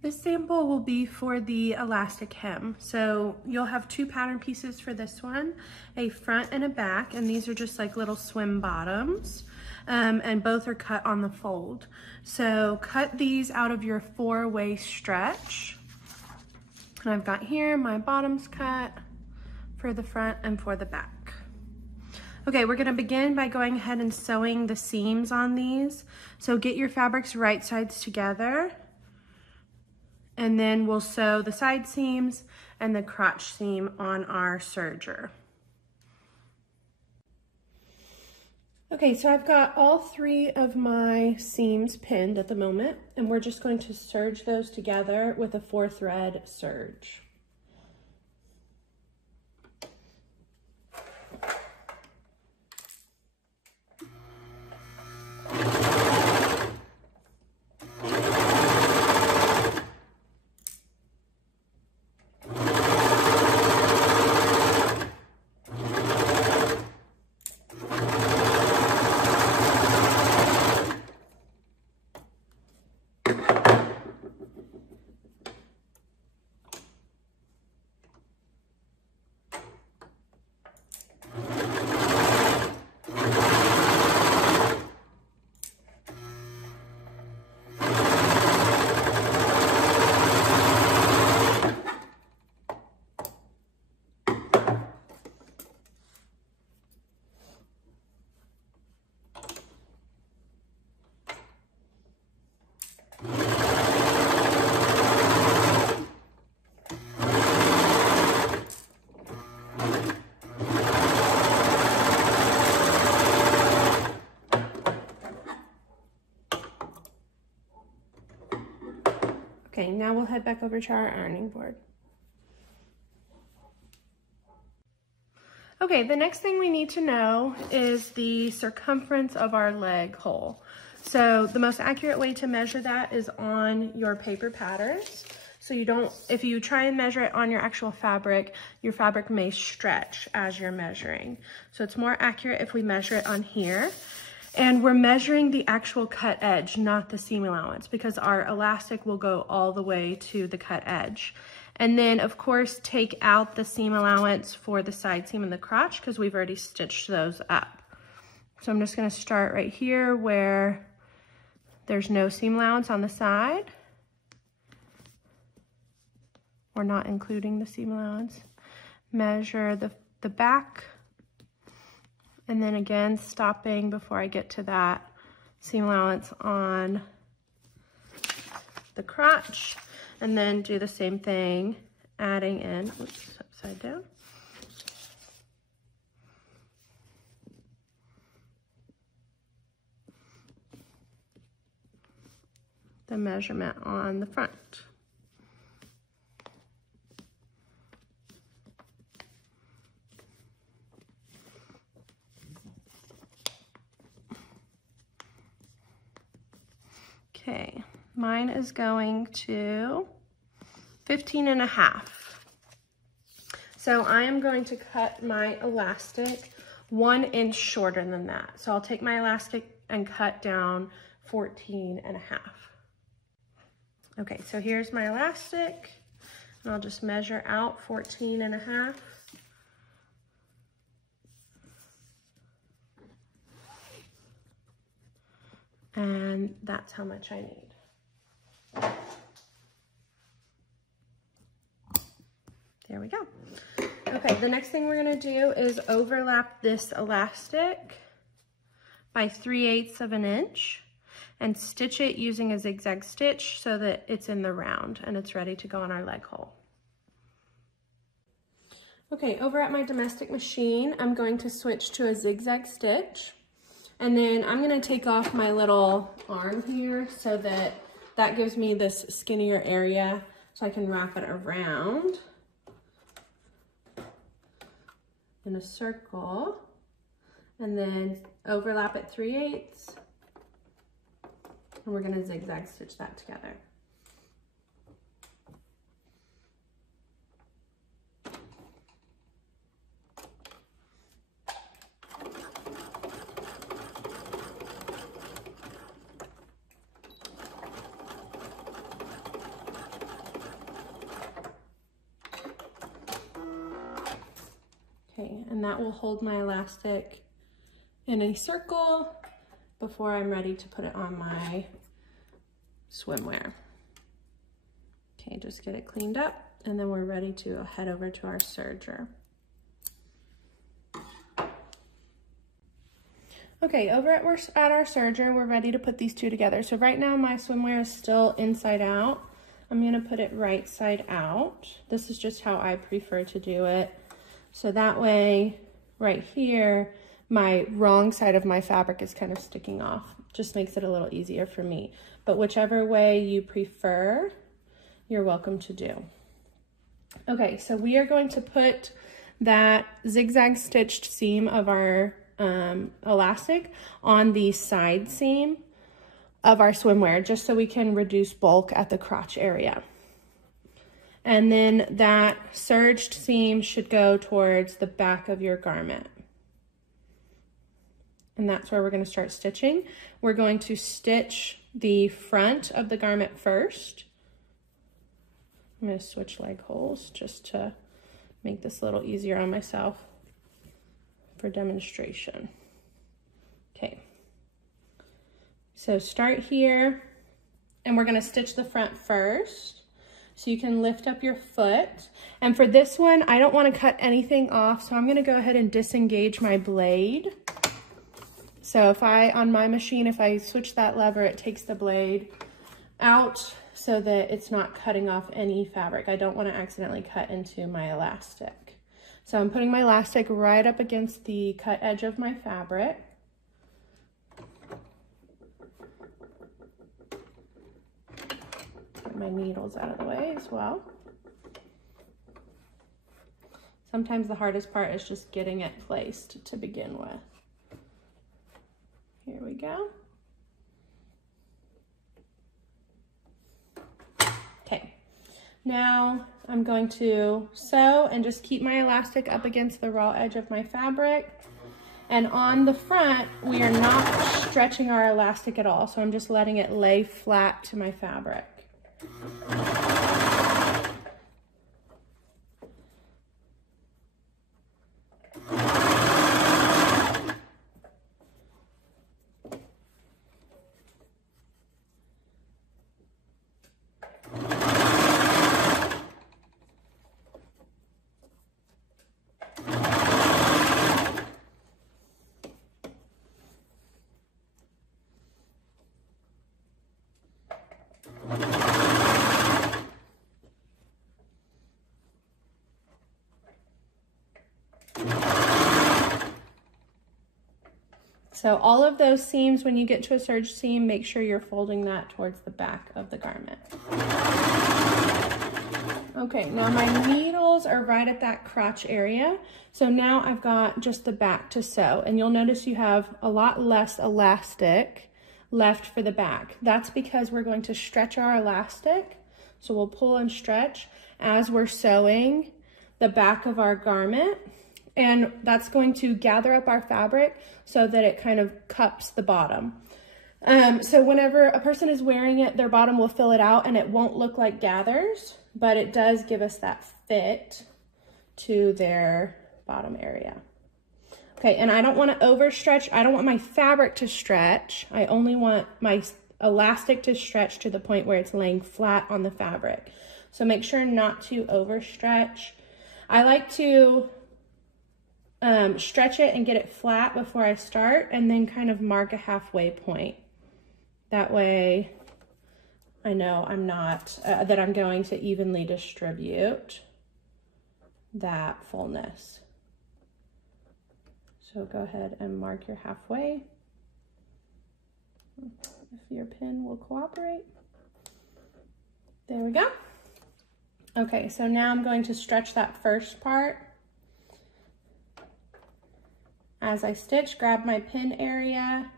This sample will be for the elastic hem. So you'll have two pattern pieces for this one, a front and a back, and these are just like little swim bottoms, and both are cut on the fold. So cut these out of your 4-way stretch. And I've got here my bottoms cut for the front and for the back. Okay, we're gonna begin by going ahead and sewing the seams on these. So get your fabrics right sides together, and then we'll sew the side seams and the crotch seam on our serger. Okay, so I've got all 3 of my seams pinned at the moment, and we're just going to serge those together with a 4-thread serge. Okay, now we'll head back over to our ironing board. Okay, the next thing we need to know is the circumference of our leg hole. So the most accurate way to measure that is on your paper patterns. So if you try and measure it on your actual fabric, your fabric may stretch as you're measuring. So it's more accurate if we measure it on here. And we're measuring the actual cut edge, not the seam allowance, because our elastic will go all the way to the cut edge. And then of course, take out the seam allowance for the side seam and the crotch, because we've already stitched those up. So I'm just gonna start right here where there's no seam allowance on the side. We're not including the seam allowance. Measure the back. And then again, stopping before I get to that seam allowance on the crotch. And then do the same thing, adding in, oops, upside down. The measurement on the front. Okay, mine is going to 15.5. So I am going to cut my elastic 1 inch shorter than that. So I'll take my elastic and cut down 14.5. Okay, so here's my elastic, and I'll just measure out 14.5. And that's how much I need. There we go. Okay, the next thing we're gonna do is overlap this elastic by 3/8 of an inch and stitch it using a zigzag stitch so that it's in the round and it's ready to go on our leg hole. Okay, over at my domestic machine, I'm going to switch to a zigzag stitch. And then I'm gonna take off my little arm here so that that gives me this skinnier area so I can wrap it around in a circle and then overlap at 3/8. And we're gonna zigzag stitch that together. and that will hold my elastic in a circle before I'm ready to put it on my swimwear. Okay, just get it cleaned up, and then we're ready to head over to our serger. Okay, over at our serger, we're ready to put these two together. So right now my swimwear is still inside out. I'm gonna put it right side out. This is just how I prefer to do it. So that way, right here, my wrong side of my fabric is kind of sticking off. Just makes it a little easier for me. But whichever way you prefer, you're welcome to do. Okay, so we are going to put that zigzag stitched seam of our elastic on the side seam of our swimwear, just so we can reduce bulk at the crotch area. And then that serged seam should go towards the back of your garment. And that's where we're going to start stitching. We're going to stitch the front of the garment first. I'm going to switch leg holes just to make this a little easier on myself for demonstration. Okay, so start here, and we're going to stitch the front first. So you can lift up your foot. And for this one, I don't want to cut anything off, so I'm going to go ahead and disengage my blade. So on my machine, if I switch that lever, it takes the blade out so that it's not cutting off any fabric. I don't want to accidentally cut into my elastic. So I'm putting my elastic right up against the cut edge of my fabric. Get my needles out of the way as well. Sometimes the hardest part is just getting it placed to begin with. Here we go. Okay, now I'm going to sew and just keep my elastic up against the raw edge of my fabric. And on the front, we are not stretching our elastic at all, so I'm just letting it lay flat to my fabric. So all of those seams, when you get to a serge seam, make sure you're folding that towards the back of the garment. Okay, now my needles are right at that crotch area. So now I've got just the back to sew, and you'll notice you have a lot less elastic left for the back. That's because we're going to stretch our elastic. So we'll pull and stretch as we're sewing the back of our garment. And that's going to gather up our fabric so that it kind of cups the bottom. So whenever a person is wearing it, their bottom will fill it out and it won't look like gathers, but it does give us that fit to their bottom area. Okay, and I don't want to overstretch. I don't want my fabric to stretch. I only want my elastic to stretch to the point where it's laying flat on the fabric. So make sure not to overstretch. I like to stretch it and get it flat before I start, and then kind of mark a halfway point. That way I know I'm not, that I'm going to evenly distribute that fullness. So go ahead and mark your halfway if your pin will cooperate. There we go. Okay, so now I'm going to stretch that first part. As I stitch, grab my pin area,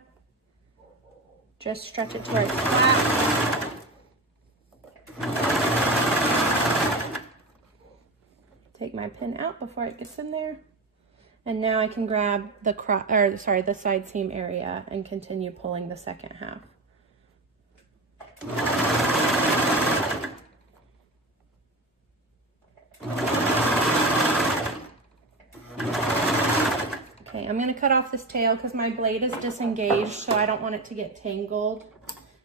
just stretch it to where it's flat. Take my pin out before it gets in there. And now I can grab the side seam area and continue pulling the second half. I'm gonna cut off this tail because my blade is disengaged, so I don't want it to get tangled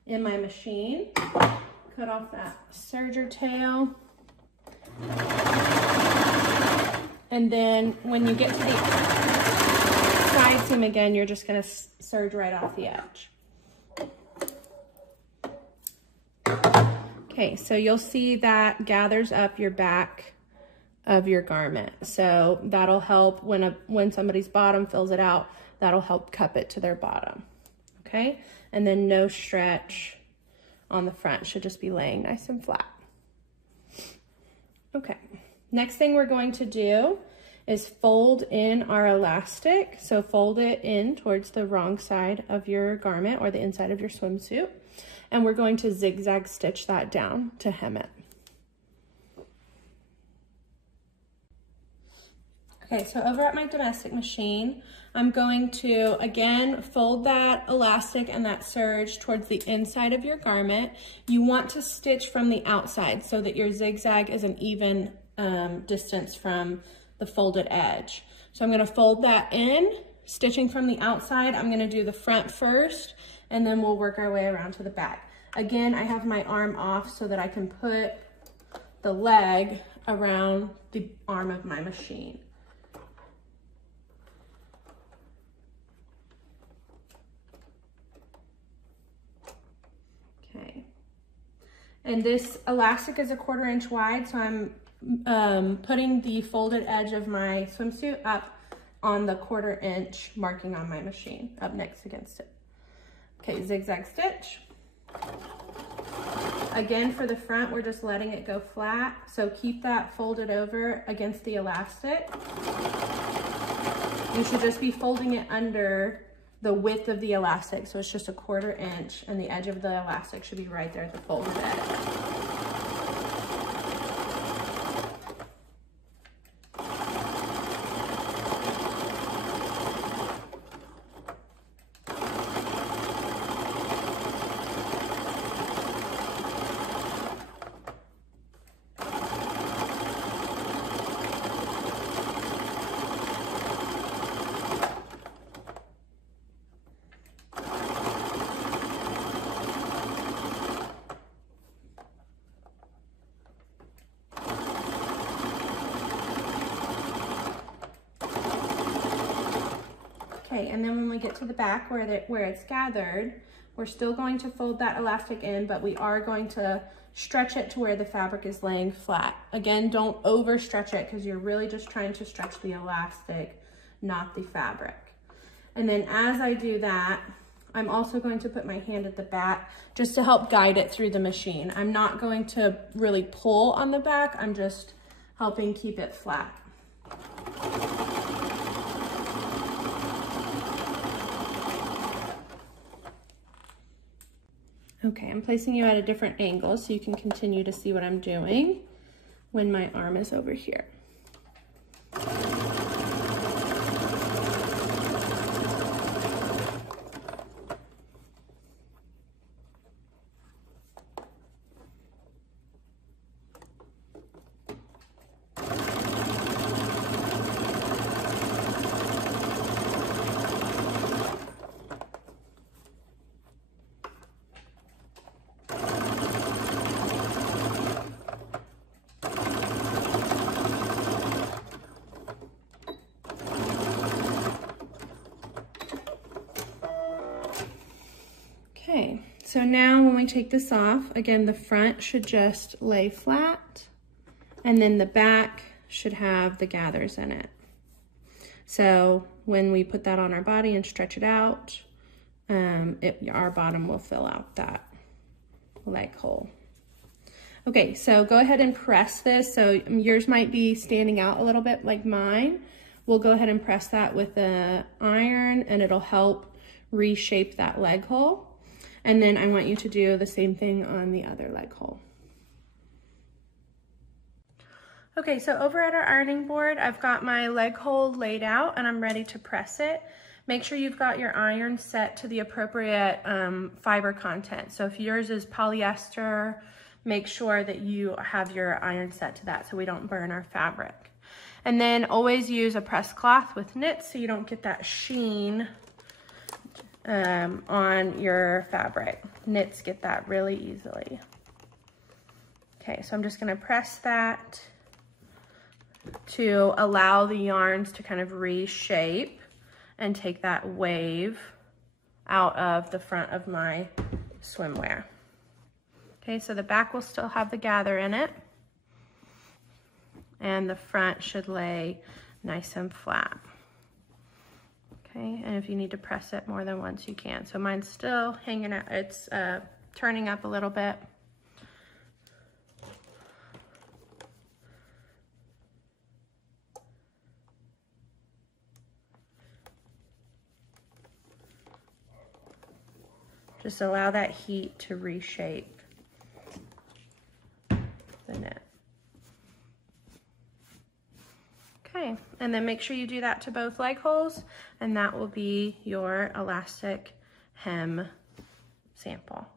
in my machine. Cut off that serger tail. And then when you get to the side seam again, you're just gonna serge right off the edge. Okay, so you'll see that gathers up your back of your garment. So that'll help when somebody's bottom fills it out, that'll help cup it to their bottom. Okay, and then no stretch on the front, should just be laying nice and flat. Okay, next thing we're going to do is fold in our elastic. So fold it in towards the wrong side of your garment or the inside of your swimsuit. And we're going to zigzag stitch that down to hem it. Okay, so over at my domestic machine, I'm going to, again, fold that elastic and that serge towards the inside of your garment. You want to stitch from the outside so that your zigzag is an even distance from the folded edge. So I'm gonna fold that in, stitching from the outside. I'm gonna do the front first, and then we'll work our way around to the back. Again, I have my arm off so that I can put the leg around the arm of my machine. Okay. And this elastic is a 1/4 inch wide, so I'm putting the folded edge of my swimsuit up on the 1/4 inch marking on my machine, up next against it. Okay, zigzag stitch. Again, for the front, we're just letting it go flat. So keep that folded over against the elastic. You should just be folding it under the width of the elastic. So it's just a 1/4 inch, and the edge of the elastic should be right there at the folded edge. Okay, and then when we get to the back where it's gathered, we're still going to fold that elastic in, but we are going to stretch it to where the fabric is laying flat. Again, don't overstretch it because you're really just trying to stretch the elastic, not the fabric. And then as I do that, I'm also going to put my hand at the back just to help guide it through the machine. I'm not going to really pull on the back, I'm just helping keep it flat. Okay, I'm placing you at a different angle so you can continue to see what I'm doing when my arm is over here. Okay, so now when we take this off, again, the front should just lay flat, and then the back should have the gathers in it. So when we put that on our body and stretch it out, our bottom will fill out that leg hole. Okay, so go ahead and press this. So yours might be standing out a little bit like mine. We'll go ahead and press that with the iron, and it'll help reshape that leg hole. And then I want you to do the same thing on the other leg hole. Okay, so over at our ironing board, I've got my leg hole laid out and I'm ready to press it. Make sure you've got your iron set to the appropriate fiber content. So if yours is polyester, make sure that you have your iron set to that so we don't burn our fabric. And then always use a pressed cloth with knits so you don't get that sheen on your fabric. Knits get that really easily. Okay, so I'm just gonna press that to allow the yarns to kind of reshape and take that wave out of the front of my swimwear. Okay, so the back will still have the gather in it, and the front should lay nice and flat. Okay, and if you need to press it more than once, you can. So mine's still hanging out, it's turning up a little bit. Just allow that heat to reshape the knit. Okay, and then make sure you do that to both leg holes, and that will be your elastic hem sample.